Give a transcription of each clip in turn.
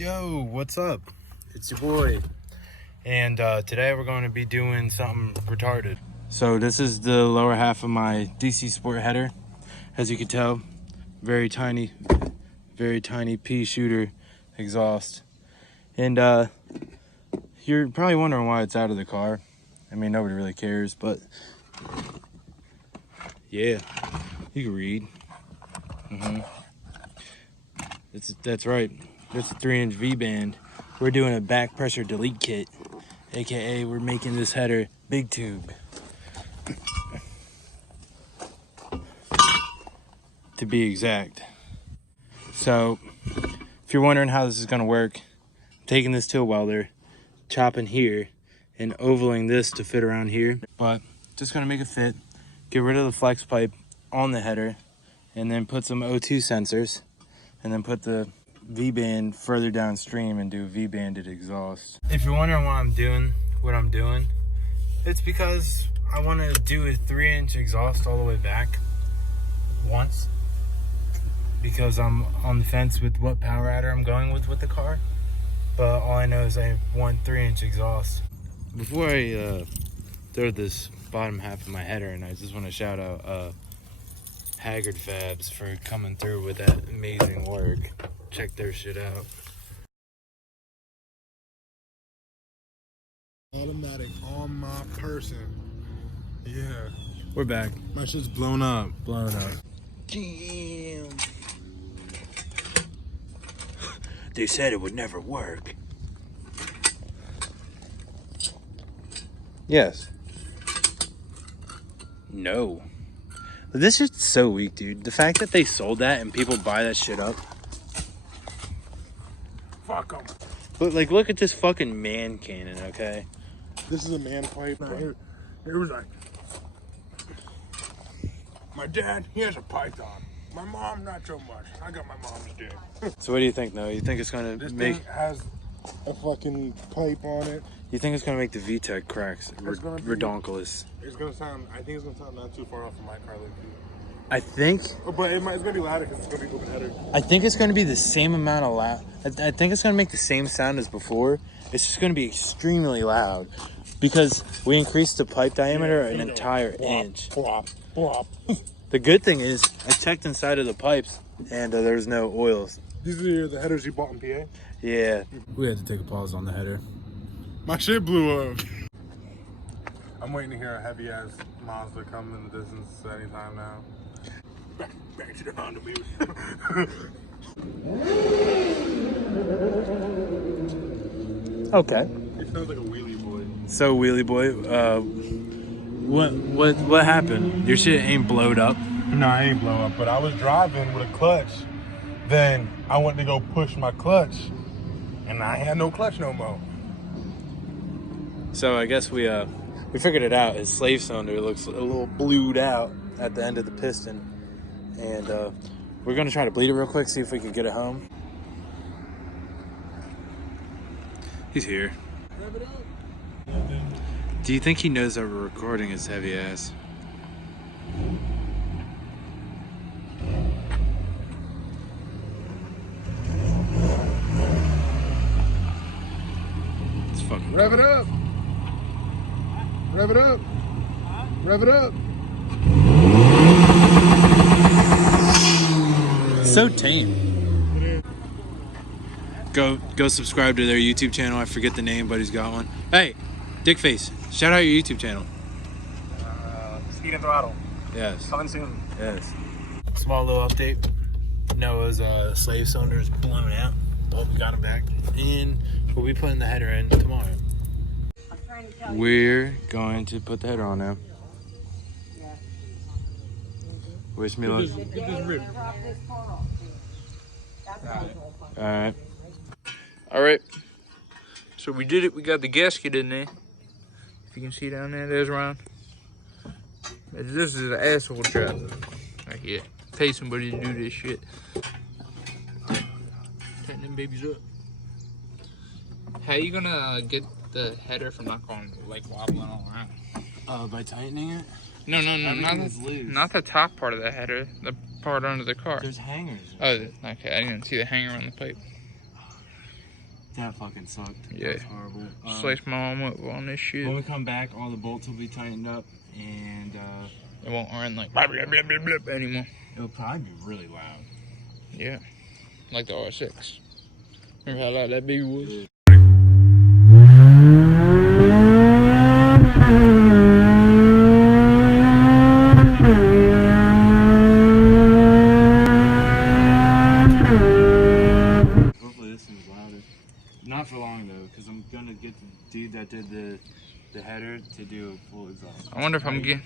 Yo, what's up? It's your boy. And today we're going to be doing something retarded. So this is the lower half of my DC Sport header. As you can tell, very tiny pea shooter exhaust. And you're probably wondering why it's out of the car. I mean, nobody really cares, but yeah, you can read. That's right. That's a 3-inch V-band. We're doing a back pressure delete kit, aka we're making this header big tube. To be exact. So, if you're wondering how this is gonna work, I'm taking this to a welder, chopping here, and ovaling this to fit around here. But just gonna make it fit, get rid of the flex pipe on the header, and then put some O2 sensors, and then put the V-band further downstream and do V-banded exhaust. If you're wondering why what I'm doing, it's because I want to do a 3-inch exhaust all the way back once, because I'm on the fence with what power adder I'm going with the car. But all I know is I want 3-inch exhaust. Before I throw this bottom half of my header in, I just want to shout out Haggard Fabs for coming through with that amazing work. Check their shit out. Automatic on my person. Yeah. We're back. My shit's blown up. Damn. They said it would never work. Yes. No. This shit's so weak, dude. The fact that they sold that and people buy that shit up. Fuck 'em. But like, look at this fucking man cannon, okay? This is a man pipe. Here was like, my dad, he has a python. My mom, not so much. I got my mom's dick. So what do you think, though? You think it's gonna This make? thing has a fucking pipe on it. You think it's gonna make the VTEC cracks redonkulous? It's gonna sound. I think it's gonna sound not too far off from my car, like. I think. But it's gonna be louder because it's gonna be open header. I think it's gonna be the same amount of loud. I think it's gonna make the same sound as before. It's just gonna be extremely loud because we increased the pipe diameter an entire inch. Plop, plop. The good thing is I checked inside of the pipes and there's no oils. These are the headers you bought in PA? Yeah. We had to take a pause on the header. My shit blew up. I'm waiting to hear a heavy ass Mazda come in the distance anytime now. Back to the Honda music. Okay. It sounds like a wheelie boy. So wheelie boy, what happened? Your shit ain't blowed up? No, I ain't blow up, but I was driving with a clutch. Then I went to go push my clutch, and I had no clutch no more. So I guess we figured it out. His slave cylinder looks a little blued out at the end of the piston. And we're gonna try to bleed it real quick, see if we can get it home. He's here. Do you think he knows that we're recording his heavy ass? It's fucking. Rev it up. Rev it up. Rev it up. So tame. Go subscribe to their YouTube channel. I forget the name, but he's got one. Hey, Dickface, shout out your YouTube channel. Speed and throttle. Yes. Coming soon. Yes. Small little update. Noah's slave cylinder is blown out, but we got him back, and we'll be putting the header in tomorrow. We're going to put the header on now. Wish me luck. Get this rib. Alright. Alright. So we did it. We got the gasket in there. If you can see down there, there's Ron. This is an asshole job right here. Pay somebody to do this shit. Tighten them babies up. How you gonna get the header from not going like wobbling all around? By tightening it? No, not the top part of the header. The part under the car. There's hangers. Oh, okay. I didn't see the hanger on the pipe. That fucking sucked. Yeah. That's horrible. Slice my arm up on this shit. When we come back, all the bolts will be tightened up, and it won't run like blah, blah, blah, blah, blah, anymore. It'll probably be really loud. Yeah, like the R6. Remember how loud that baby was? Hopefully this one's louder. Not for long though, because I'm gonna get the dude that did the header to do a full exhaust. I wonder if I'm getting.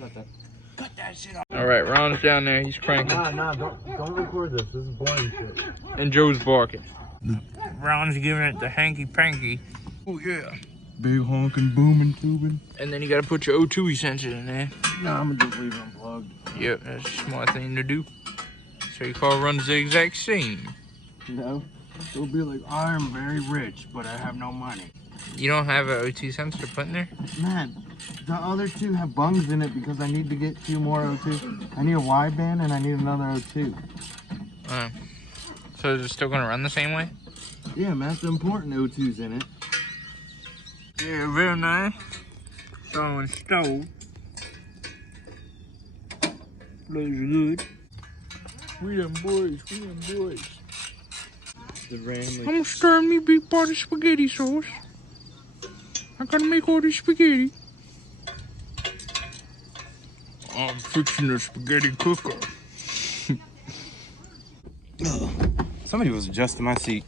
Cut that shit off. All right, Ron's down there. He's cranking. Nah, don't record this. This is boring shit. And Joe's barking. Ron's giving it the hanky panky. Oh yeah. Big honking, booming, tubing. And then you gotta put your O2 sensor in there. Nah, I'm gonna just leave it unplugged. Yep, that's a smart thing to do. So your car runs the exact same. No, it'll be like, I am very rich, but I have no money. You don't have an O2 sensor put in there? Man, the other two have bungs in it because I need to get 2 more O2. I need a wideband and I need another O2. So is it still gonna run the same way? Yeah, man, that's the important O2's in it. Yeah, very nice. So installed. Looks good. We them boys. The randomly. I'm gonna stir me big pot of spaghetti sauce. I gotta make all this spaghetti. I'm fixing the spaghetti cooker. Somebody was adjusting my seat.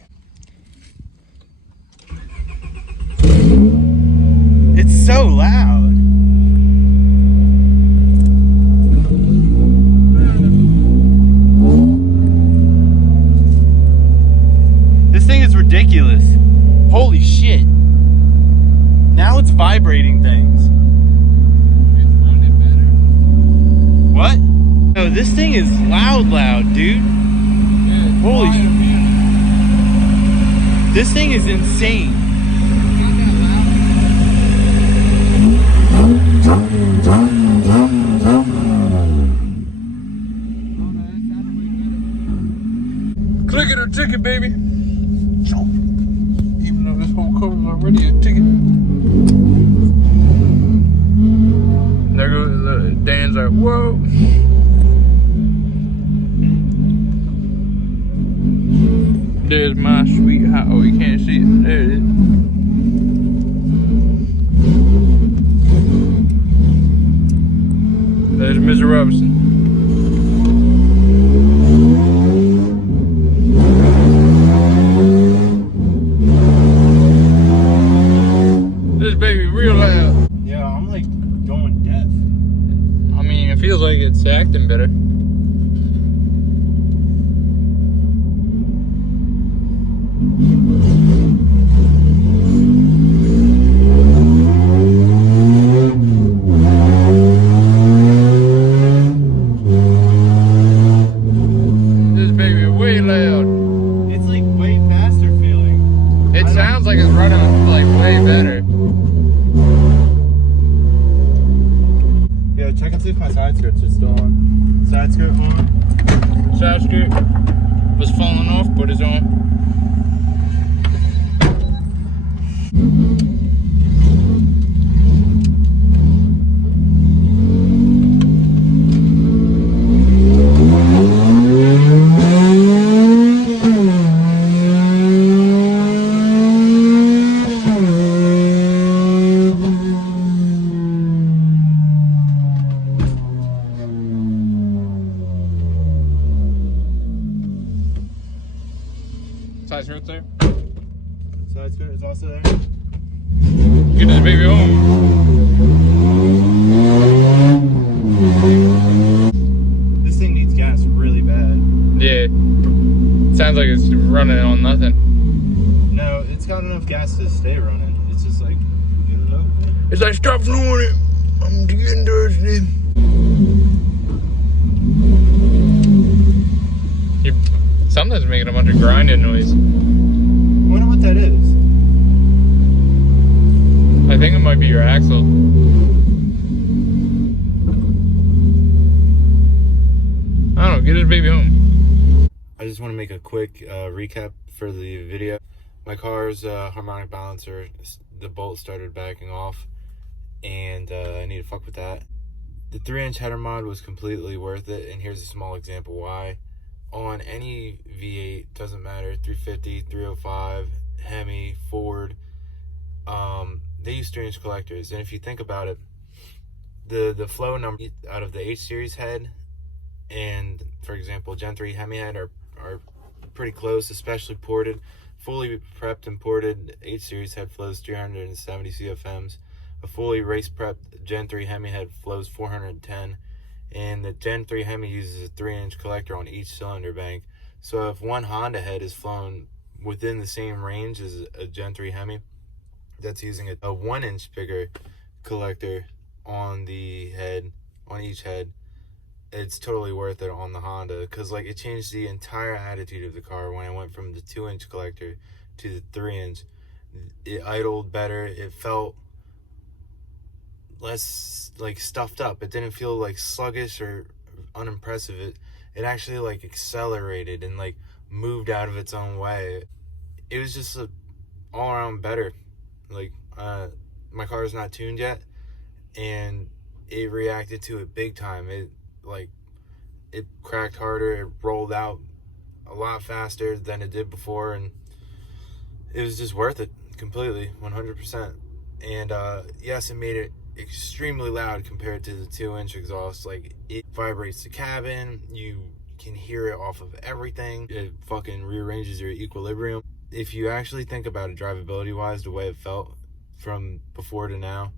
It's so loud. This thing is ridiculous. Holy shit. Now it's vibrating things. It's running better. What? No, this thing is loud, dude. Yeah, Holy shit. This thing is insane. Click it or ticket, baby. Even though this whole cover's already a ticket. There goes Dan's like, whoa. There's my sweetheart. Oh, you can't see it. There it is. There's Mr. Robinson. This baby real loud. Yeah, I'm like going deaf. I mean, it feels like it's acting better. This baby way loud. It's like way faster feeling. It sounds like it's running like way better. Yeah, check and see if my side skirts are still on. Side skirt on. Side skirt was falling off, but it's on. Side skirt there. Side skirt is also there. Get this baby home. This thing needs gas really bad. Yeah. Sounds like it's running on nothing. No, it's got enough gas to stay running. It's just like, get it over. It's like, stop doing it. I'm getting thirsty. Something's making a bunch of grinding noise. I wonder what that is. I think it might be your axle. I don't know, get his baby home. I just want to make a quick recap for the video. My car's harmonic balancer, the bolt started backing off, and I need to fuck with that. The 3-inch header mod was completely worth it, and here's a small example why. On any V8, doesn't matter, 350, 305, Hemi, Ford, they use 3-inch collectors. And if you think about it, the flow number out of the H series head and, for example, Gen 3 Hemi head are pretty close, especially ported. Fully prepped and ported H series head flows 370 CFMs. A fully race prepped Gen 3 Hemi head flows 410, and the Gen 3 Hemi uses a 3-inch collector on each cylinder bank. So if one Honda head is flown within the same range as a Gen 3 Hemi, that's using a 1-inch bigger collector on the head, on each head, it's totally worth it on the Honda, because like it changed the entire attitude of the car when I went from the 2-inch collector to the 3-inch. It idled better, it felt less like stuffed up, it didn't feel like sluggish or unimpressive. It actually like accelerated and like moved out of its own way. It was just all around better. Like my car is not tuned yet, and it reacted to it big time. It cracked harder, it rolled out a lot faster than it did before, and it was just worth it completely, 100%. And yes, it made it extremely loud compared to the 2-inch exhaust. Like, it vibrates the cabin, you can hear it off of everything, it fucking rearranges your equilibrium. If you actually think about it drivability wise, the way it felt from before to now,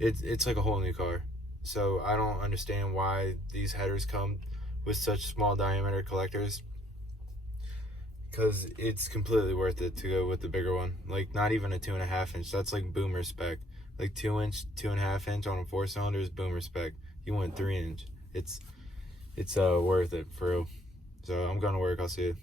it's like a whole new car. So I don't understand why these headers come with such small diameter collectors, because it's completely worth it to go with the bigger one. Like, not even a 2.5-inch, that's like boomer spec. Like 2-inch, 2.5-inch on a 4-cylinder is boomer spec. You want 3-inch, it's worth it for real. So I'm going to work, I'll see you.